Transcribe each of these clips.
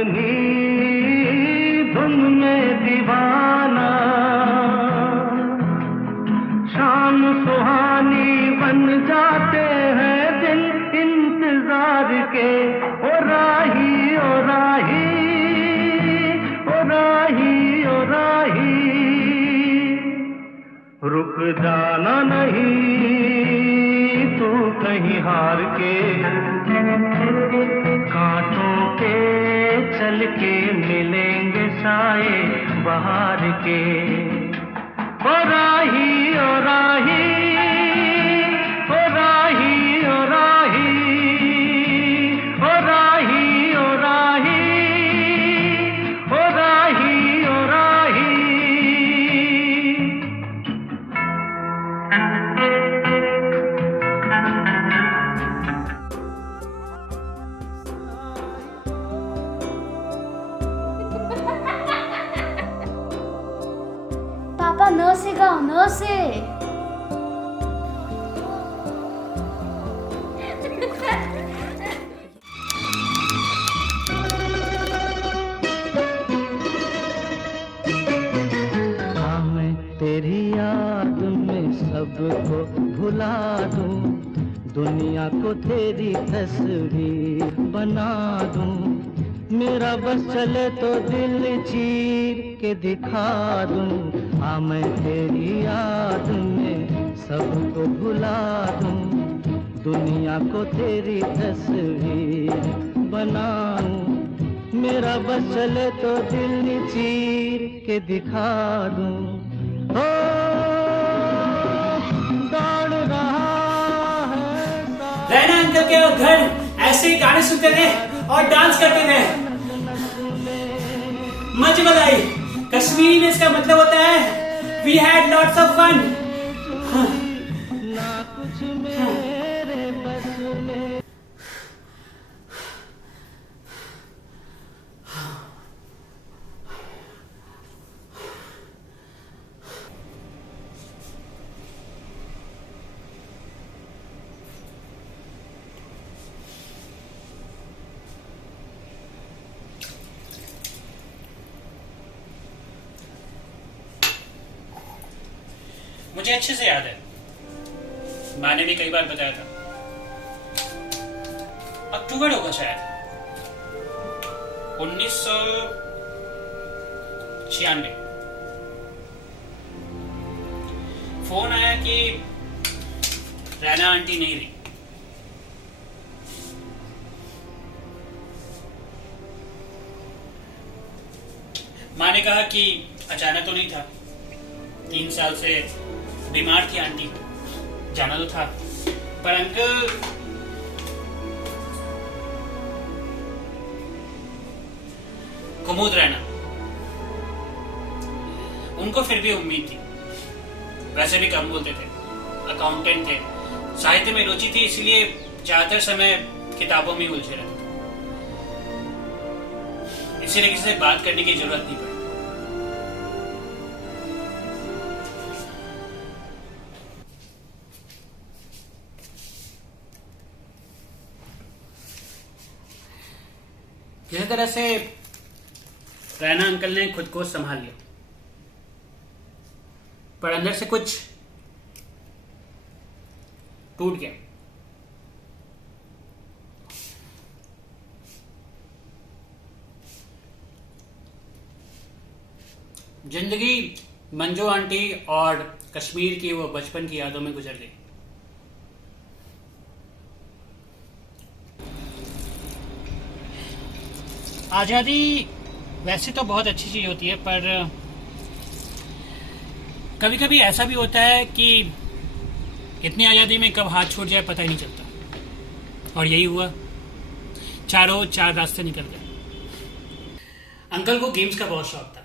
अपनी धुन में दीवाना, शाम सुहानी बन जाते हैं दिन इंतजार के। ओ राही ओ राही ओ राही ओ राही, रुक जाना नहीं तू कहीं हार के, कांटों के चल के मिलेंगे साए बहार के। ओ राही ओ राही ओ राही ओ राही ओ राही ओ राही ओ राही ओ राही। पापा न से गाओ, न से। हाँ मैं तेरी याद में सबको भुला दूं, दुनिया को तेरी तस्वीर बना दूं। मेरा बस चले तो दिल चीर के दिखा दूं। हाँ मैं तेरी याद में सबको भुला दूं, दुनिया को तेरी तस्वीर बनाऊं। मेरा बस चले तो दिल चीर के दिखा दूं। ओ दौड़ रहा है रैना अंकल के घर ऐसे ही गाने सुनते थे और डांस करते थे। मज बधाई। कश्मीरी में इसका मतलब होता है we had lots of fun. ना कुछ मेरे बस में। मुझे अच्छे से याद है, माँ ने भी कई बार बताया था। अक्टूबर होगा शायद 1996। फोन आया कि रैना आंटी नहीं रही। माँ ने कहा कि अचानक तो नहीं था, 3 साल से बीमार थी आंटी, जाना तो था। पर अंकल कुमुद रैना, उनको फिर भी उम्मीद थी। वैसे भी कम बोलते थे, अकाउंटेंट थे, साहित्य में रुचि थी, इसलिए ज्यादातर समय किताबों में उलझे रहते थे। इसीलिए किसी से बात करने की जरूरत नहीं पड़ी। किसी तरह से रैना अंकल ने खुद को संभाल लिया, पर अंदर से कुछ टूट गया। जिंदगी मंजू आंटी और कश्मीर की वो बचपन की यादों में गुजर गई। आजादी वैसे तो बहुत अच्छी चीज होती है, पर कभी कभी ऐसा भी होता है कि इतनी आजादी में कब हाथ छूट जाए पता ही नहीं चलता। और यही हुआ, चारों 4 रास्ते निकल गए। अंकल को गेम्स का बहुत शौक था,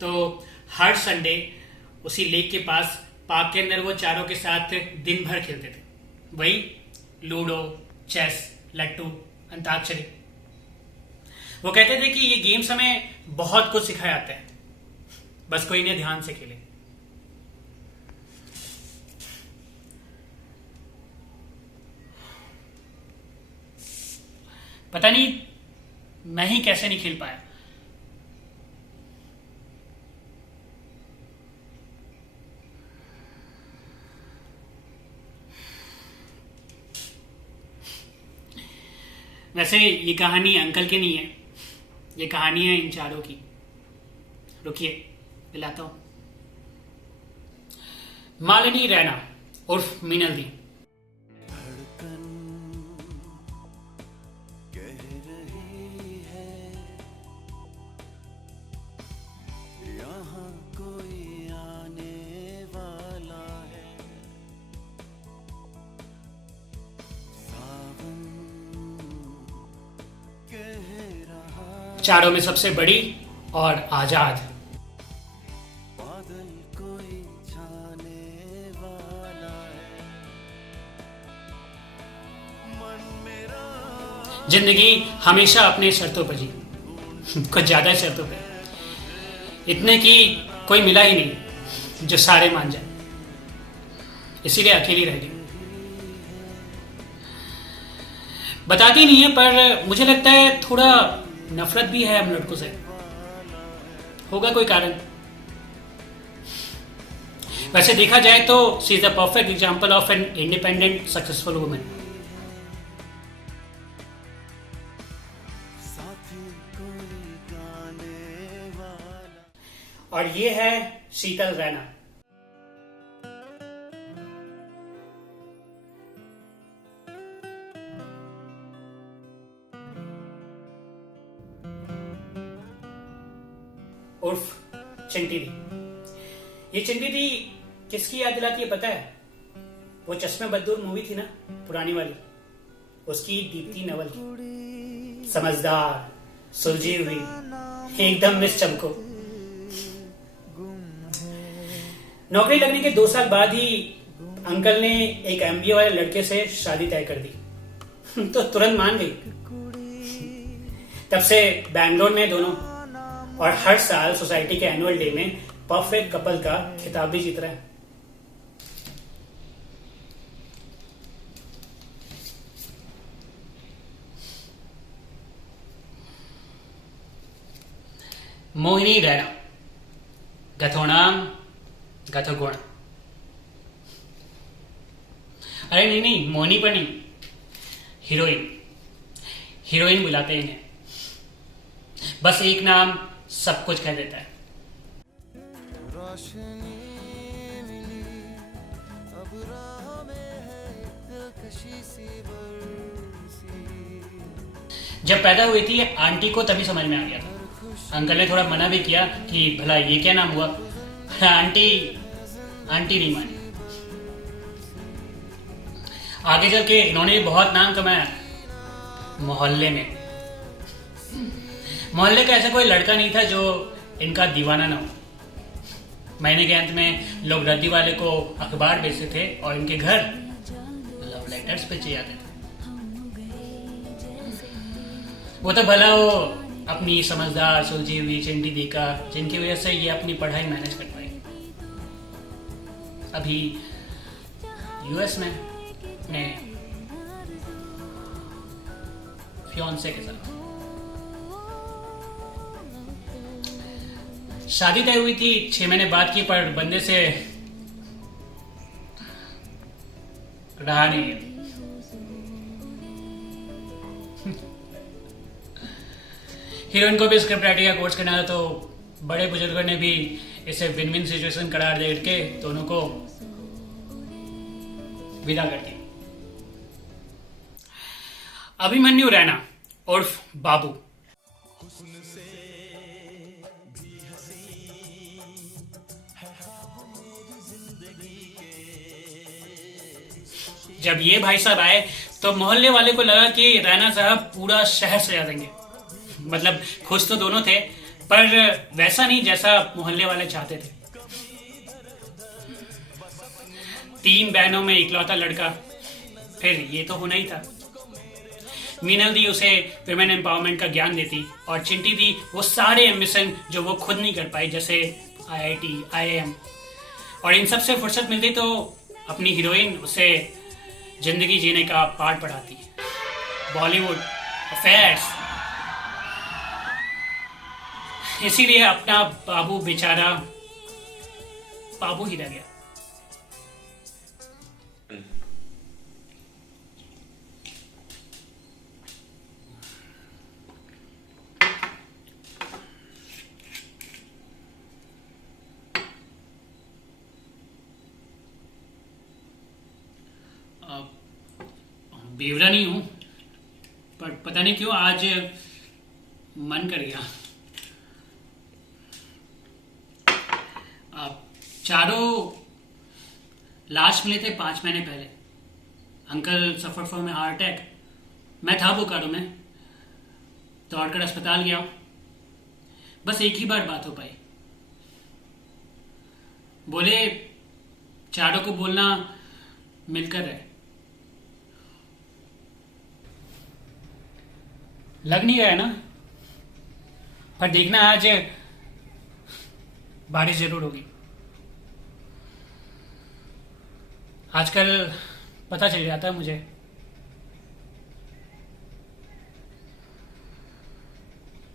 तो हर संडे उसी लेक के पास पार्क के अंदर वो चारों के साथ दिन भर खेलते थे। वही लूडो, चेस, लट्टू, अंताक्षरी। वो कहते थे कि ये गेम्स हमें बहुत कुछ सिखाए आते हैं, बस कोई इन्हें ध्यान से खेले। पता नहीं मैं ही कैसे नहीं खेल पाया। वैसे ये कहानी अंकल की नहीं है, ये कहानी है इन चारों की। रुकिए पिलाता हूं। मालिनी रैना उर्फ मीनल दी। चारों में सबसे बड़ी और आजाद। जिंदगी हमेशा अपने शर्तों पर जी, कुछ ज्यादा शर्तों पे, इतने कि कोई मिला ही नहीं जो सारे मान जाए, इसीलिए अकेली रह गई। बताती नहीं है पर मुझे लगता है थोड़ा नफरत भी है हम लड़कों से, होगा कोई कारण। वैसे देखा जाए तो she is the perfect example of an independent successful women. और ये है शीतल रैना। उर्फ चिंटी दी। ये चिंटी दी किसकी याद दिलाती है पता है? वो चश्मे बद्दूर मूवी थी ना पुरानी वाली, उसकी दीप्ति नवल की। समझदार, सुलझी हुई, एकदम मिस चमको। नौकरी लगने के 2 साल बाद ही अंकल ने एक MBA वाले लड़के से शादी तय कर दी तो तुरंत मान गई। तब से बैंगलोर में दोनों, और हर साल सोसाइटी के एनुअल डे में परफेक्ट कपल का खिताब भी जीत रहा है। मोहिनी रैना, गथोनाम गथोगुण। अरे नहीं, मोहिनी पर नहीं, हीरोइन बुलाते हैं इन्हें। बस एक नाम सब कुछ कह देता है। जब पैदा हुई थी आंटी को तभी समझ में आ गया था। अंकल ने थोड़ा मना भी किया कि भला ये क्या नाम हुआ, आंटी नहीं मानी। आगे चल के इन्होंने बहुत नाम कमाया मोहल्ले में। मोहल्ले का ऐसा कोई लड़का नहीं था जो इनका दीवाना ना हो। महीने के अंत में लोग रद्दी वाले को अखबार बेचते थे और इनके घर लव लेटर्स बेचे जाते थे। वो तो भला वो अपनी समझदार सुलझी हुई चिंटी दी का, जिनकी वजह से ये अपनी पढ़ाई मैनेज कर पाई। अभी US में अपने फियांसे के साथ शादी तय हुई थी। 6 महीने बाद की, पर बंदे से रहा नहीं है। हीरोइन को भी स्क्रिप्ट राइटिंग का कोर्स करना था, तो बड़े बुजुर्गों ने भी इसे विन विन सिचुएशन करार दे के दोनों को विदा कर दी। अभिमन्यु रैना उर्फ बाबू। जब ये भाई साहब आए तो मोहल्ले वाले को लगा कि रैना साहब पूरा शहर सजा देंगे। मतलब खुश तो दोनों थे, पर वैसा नहीं जैसा मोहल्ले वाले चाहते थे। 3 बहनों में इकलौता लड़का, फिर ये तो होना ही था। मीनल दी उसे विमेन एम्पावरमेंट का ज्ञान देती, और चिंटी दी वो सारे एम्बिशन जो वो खुद नहीं कर पाई, जैसे IIT, IIM। और इन सब से फुर्सत मिलती तो अपनी हीरोइन उसे जिंदगी जीने का पाठ पढ़ाती। बॉलीवुड, अफेयर्स, इसीलिए अपना बाबू बेचारा बाबू ही रह गया। बेवड़ा नहीं हूं, पर पता नहीं क्यों आज मन कर गया। चारों लास्ट मिले थे 5 महीने पहले। Uncle suffer from A heart attack. मैं था बोकारो में, दौड़कर अस्पताल गया। बस एक ही बार बात हो पाई। बोले चारों को बोलना मिलकर है। लग नहीं रहा है ना, पर देखना आज बारिश जरूर होगी। आजकल पता चल जाता है मुझे।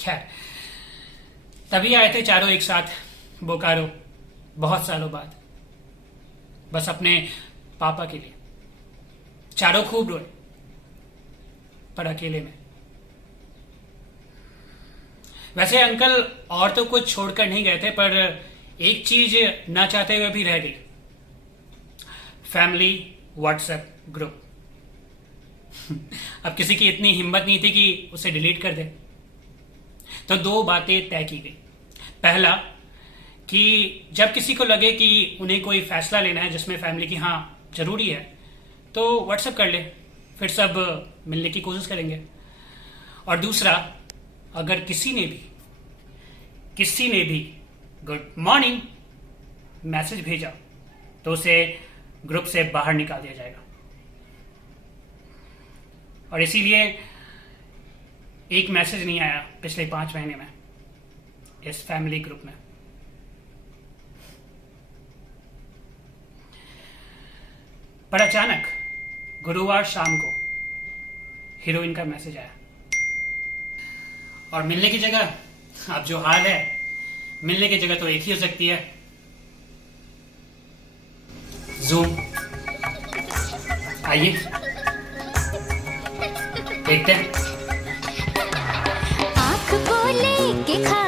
खैर, तभी आए थे चारों एक साथ बोकारो, बहुत सालों बाद, बस अपने पापा के लिए। चारों खूब रोए, पर अकेले में। वैसे अंकल और तो कुछ छोड़कर नहीं गए थे, पर एक चीज ना चाहते हुए भी रह गई। Family WhatsApp group. अब किसी की इतनी हिम्मत नहीं थी कि उसे डिलीट कर दे, तो 2 बातें तय की गई। पहला, कि जब किसी को लगे कि उन्हें कोई फैसला लेना है जिसमें फैमिली की हाँ जरूरी है, तो व्हाट्सएप कर ले, फिर सब मिलने की कोशिश करेंगे। और दूसरा, अगर किसी ने भी गुड मॉर्निंग मैसेज भेजा, तो उसे ग्रुप से बाहर निकाल दिया जाएगा। और इसीलिए एक मैसेज नहीं आया पिछले 5 महीने में इस फैमिली ग्रुप में। पर अचानक गुरुवार शाम को हीरोइन का मैसेज आया, और मिलने की जगह अब जो हाल है, मिलने की जगह तो एक ही हो सकती है, जूम। आइए देखते हैं। आँख को लेके खा